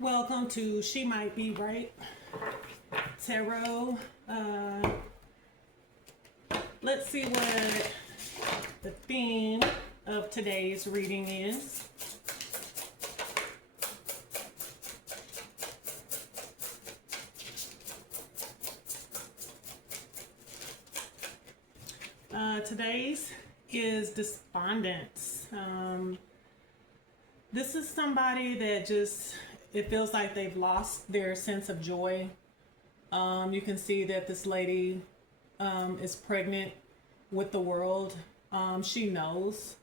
Welcome to She Might Be Right Tarot. Let's see what the theme of today's reading is. Today's is despondence. This is somebody that just, it feels like they've lost their sense of joy. You can see that this lady is pregnant with the world. She knows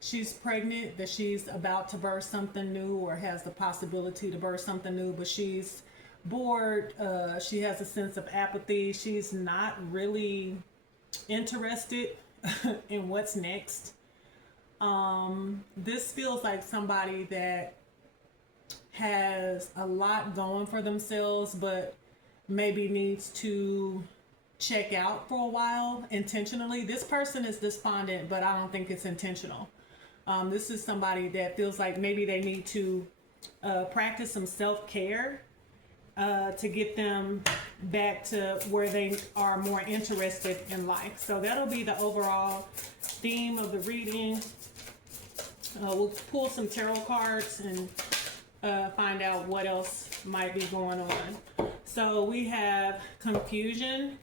she's pregnant, that she's about to birth something new or has the possibility to birth something new, but she's bored. She has a sense of apathy. She's not really interested in what's next. This feels like somebody that has a lot going for themselves, but maybe needs to check out for a while intentionally. This person is despondent, but I don't think it's intentional. This is somebody that feels like maybe they need to practice some self-care to get them back to where they are more interested in life. So that'll be the overall theme of the reading. We'll pull some tarot cards and find out what else might be going on. So we have confusion,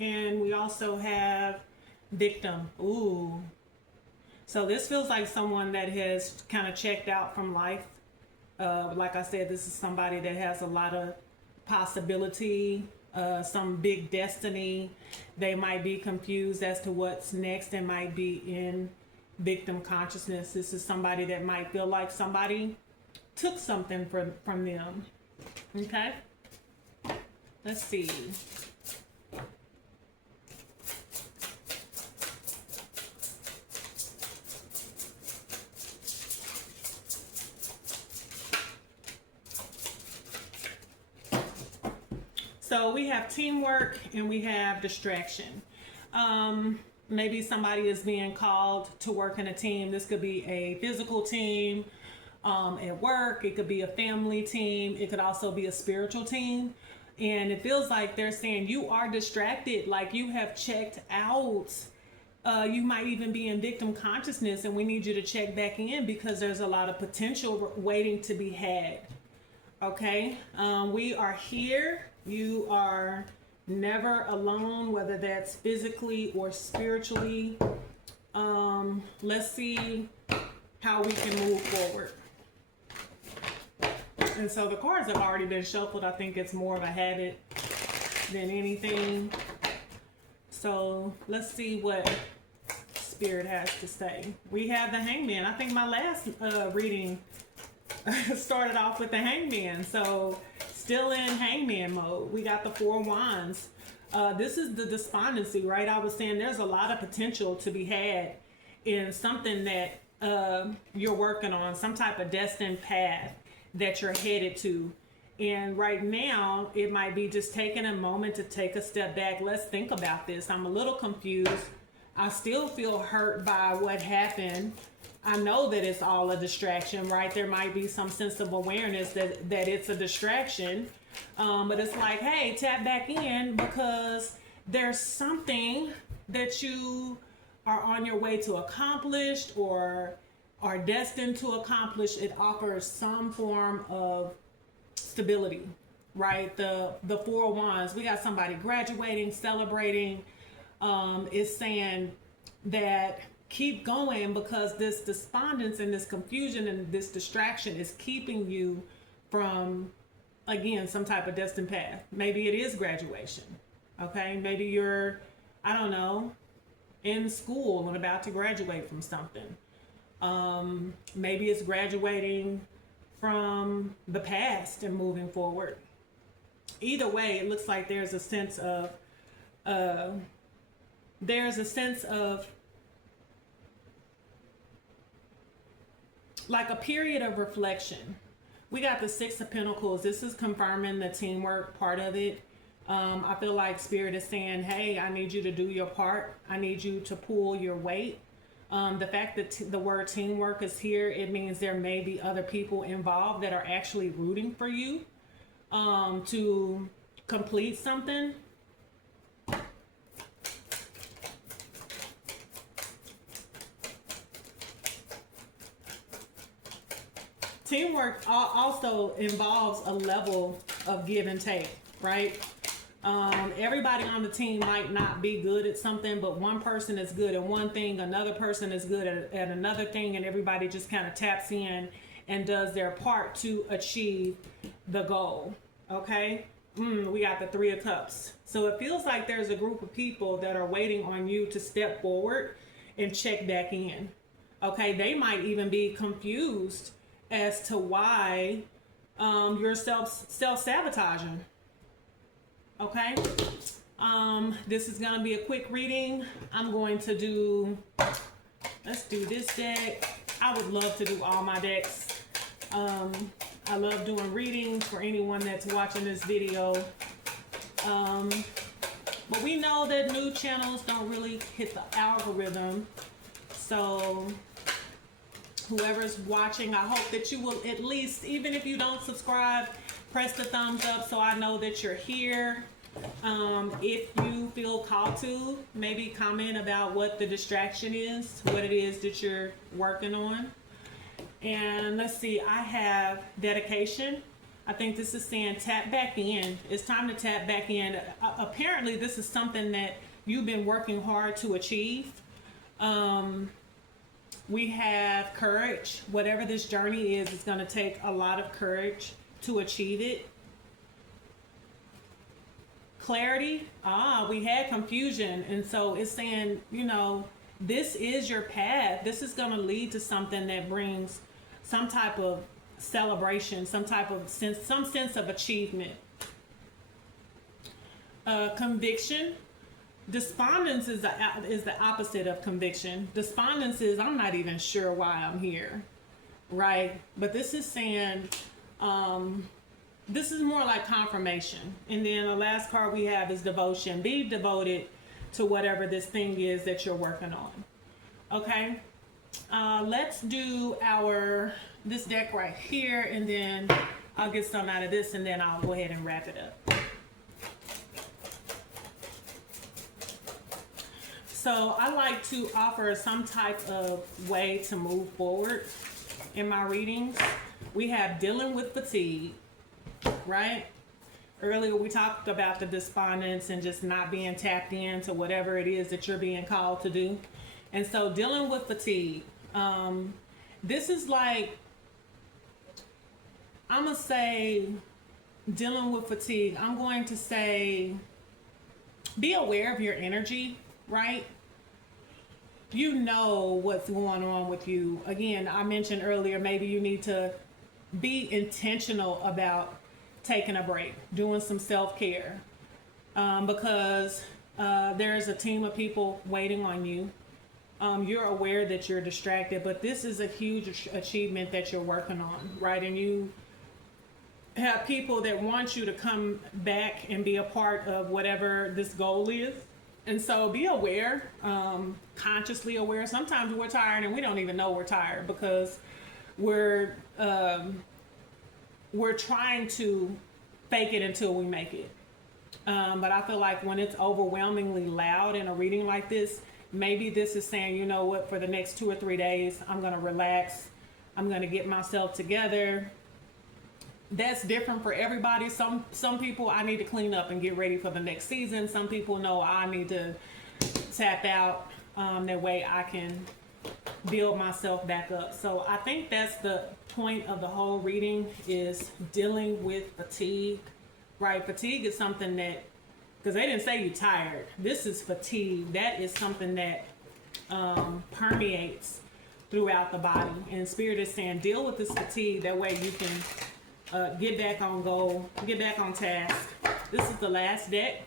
and we also have victim. Ooh. So this feels like someone that has kind of checked out from life. Like I said, this is somebody that has a lot of possibility, some big destiny. They might be confused as to what's next and might be in victim consciousness. This is somebody that might feel like somebody took something from them. Okay? Let's see. So we have teamwork and we have distraction. Maybe somebody is being called to work in a team. This could be a physical team at work. It could be a family team. It could also be a spiritual team. And it feels like they're saying you are distracted, like you have checked out. You might even be in victim consciousness, and we need you to check back in because there's a lot of potential waiting to be had. Okay, we are here. You are never alone, whether that's physically or spiritually. Let's see how we can move forward. And so the cards have already been shuffled. I think it's more of a habit than anything. So let's see what Spirit has to say. We have the Hangman. I think my last reading started off with the Hangman. So still in Hangman mode. We got the Four Wands. This is the despondency, right? I was saying there's a lot of potential to be had in something that you're working on, some type of destined path that you're headed to. And right now, it might be just taking a moment to take a step back. Let's think about this. I'm a little confused. I still feel hurt by what happened. I know that it's all a distraction, right? There might be some sense of awareness that it's a distraction. But it's like, hey, tap back in because there's something that you are on your way to accomplish or are destined to accomplish. It offers some form of stability, right? The Four Wands, we got somebody graduating, celebrating. Is saying that keep going because this despondence and this confusion and this distraction is keeping you from, again, some type of destined path. Maybe it is graduation. Okay, maybe you're, I don't know, in school and about to graduate from something. Maybe it's graduating from the past and moving forward. Either way, it looks like there's a sense of like a period of reflection. We got the Six of Pentacles. This is confirming the teamwork part of it. I feel like Spirit is saying, hey, I need you to do your part. I need you to pull your weight. The fact that the word teamwork is here, it means there may be other people involved that are actually rooting for you to complete something. Teamwork also involves a level of give and take, right? Everybody on the team might not be good at something, but one person is good at one thing, another person is good at another thing, and everybody just kind of taps in and does their part to achieve the goal. Okay? We got the Three of Cups. So it feels like there's a group of people that are waiting on you to step forward and check back in. Okay? They might even be confused as to why you're self-sabotaging. Okay, this is gonna be a quick reading. I'm going to do, let's do this deck. I would love to do all my decks. I love doing readings for anyone that's watching this video. But we know that new channels don't really hit the algorithm. So whoever's watching, I hope that you will at least, even if you don't subscribe, press the thumbs up so I know that you're here. If you feel called to, maybe comment about what the distraction is, what it is that you're working on. And let's see, I have dedication. I think this is saying tap back in. It's time to tap back in. Apparently, this is something that you've been working hard to achieve. We have courage. Whatever this journey is, it's going to take a lot of courage to achieve it. Clarity. We had confusion. And so it's saying, you know, this is your path. This is going to lead to something that brings some type of celebration, some type of sense, some sense of achievement. Conviction. Despondence is the opposite of conviction. Despondence is, I'm not even sure why I'm here, right? But this is saying, this is more like confirmation. And then the last card we have is devotion. Be devoted to whatever this thing is that you're working on. Okay, let's do this deck right here, and then I'll get some out of this, and then I'll go ahead and wrap it up. So I like to offer some type of way to move forward in my readings. We have dealing with fatigue, right? Earlier we talked about the despondence and just not being tapped into whatever it is that you're being called to do. And so dealing with fatigue. This is like, I'm going to say dealing with fatigue. I'm going to say be aware of your energy, right? You know what's going on with you. Again, I mentioned earlier, maybe you need to be intentional about taking a break, doing some self-care, because there's a team of people waiting on you. You're aware that you're distracted, but this is a huge achievement that you're working on, right? And you have people that want you to come back and be a part of whatever this goal is. And so be aware, consciously aware. Sometimes we're tired and we don't even know we're tired because we're trying to fake it until we make it. But I feel like when it's overwhelmingly loud in a reading like this, maybe this is saying, you know what, for the next 2 or 3 days, I'm going to relax. I'm going to get myself together. That's different for everybody. Some people, I need to clean up and get ready for the next season. Some people know I need to tap out. That way I can build myself back up. So I think that's the point of the whole reading, is dealing with fatigue, right? Fatigue is something that, because they didn't say you're tired. This is fatigue. That is something that permeates throughout the body. And Spirit is saying, deal with this fatigue. That way you can get back on goal, get back on task. This is the last deck.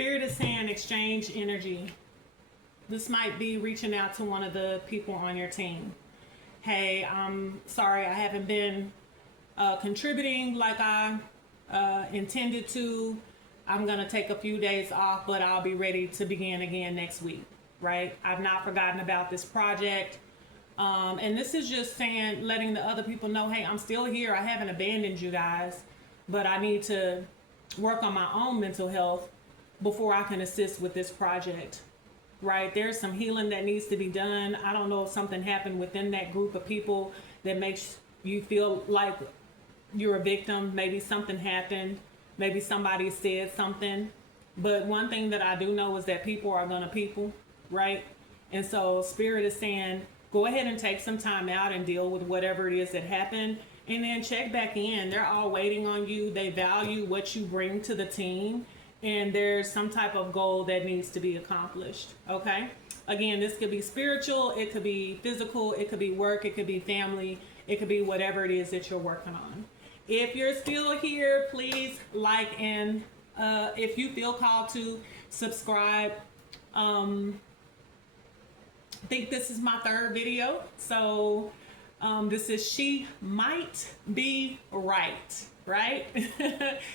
Spirit is saying exchange energy. This might be reaching out to one of the people on your team. Hey, I'm sorry I haven't been contributing like I intended to. I'm going to take a few days off, but I'll be ready to begin again next week, right? I've not forgotten about this project. And this is just saying, letting the other people know, hey, I'm still here. I haven't abandoned you guys, but I need to work on my own mental health before I can assist with this project, right? There's some healing that needs to be done. I don't know if something happened within that group of people that makes you feel like you're a victim. Maybe something happened. Maybe somebody said something. But one thing that I do know is that people are gonna people, right? And so Spirit is saying, go ahead and take some time out and deal with whatever it is that happened. And then check back in. They're all waiting on you. They value what you bring to the team. And there's some type of goal that needs to be accomplished, okay? Again, this could be spiritual. It could be physical. It could be work. It could be family. It could be whatever it is that you're working on. If you're still here, please like, and if you feel called to, subscribe. I think this is my third video. So this is She Might Be Right, right?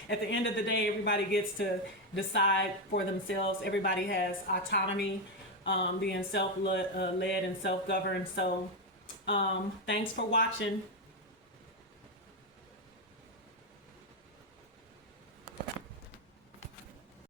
At the end of the day, everybody gets to decide for themselves. Everybody has autonomy, being self-led and self-governed. So thanks for watching.